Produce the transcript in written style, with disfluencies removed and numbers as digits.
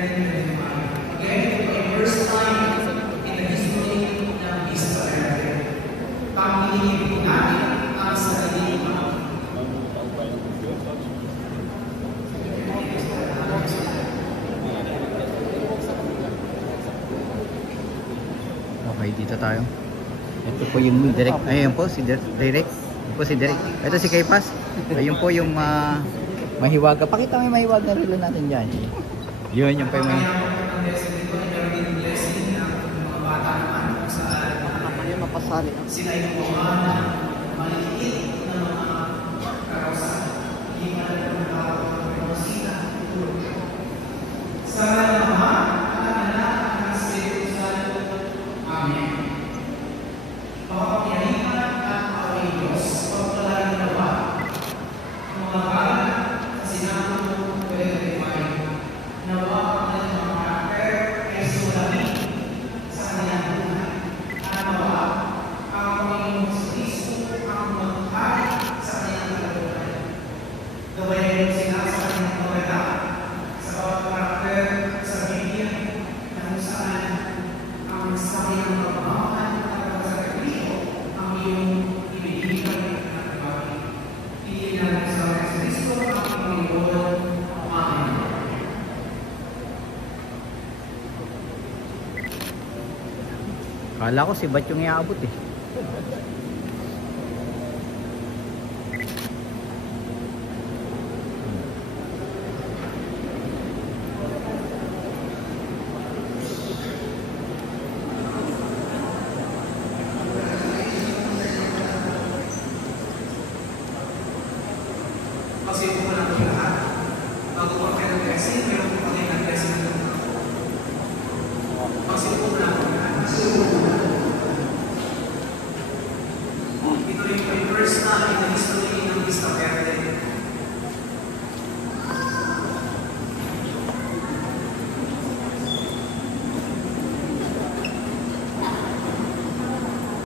Again, ito ay first time in the history ng Vista Verde. Pangilingin natin ang sarili ng okay, dito tayo. Ito po yung direct. Ayun po si direct. Ito po si direct. Ito si Kaypas. Ayun po yung mahiwaga. Pakita mo yung mahiwaga relo natin dyan. Yun yung pa yung mapasali. sila yung mga maliit na mga karosa. Hindi man ang mga karosina. Sa Ama, Anak, ang Espiritu Santo. Amen. Pakapakiyahiman at away Diyos, pagpalain nawa, ang mga balan sa sinapong pwede-pwede, nawa ang kanilang mga karakter ay sulamin sa kanilang buhay. At nawa, ang Panginoong Kristo ang magpahari sa kanilang kalagayan. Gawain sila sa kanilang kawala, sa bawat karakter sa Biblia, na kung saan ang sabi ng pagmamahal at pagkakasakripisyo ang iyong ibibigay at bagay. Piliin natin sa Kristo ang Panginoon. Amen. Kala ko si Bat yung iaabot eh.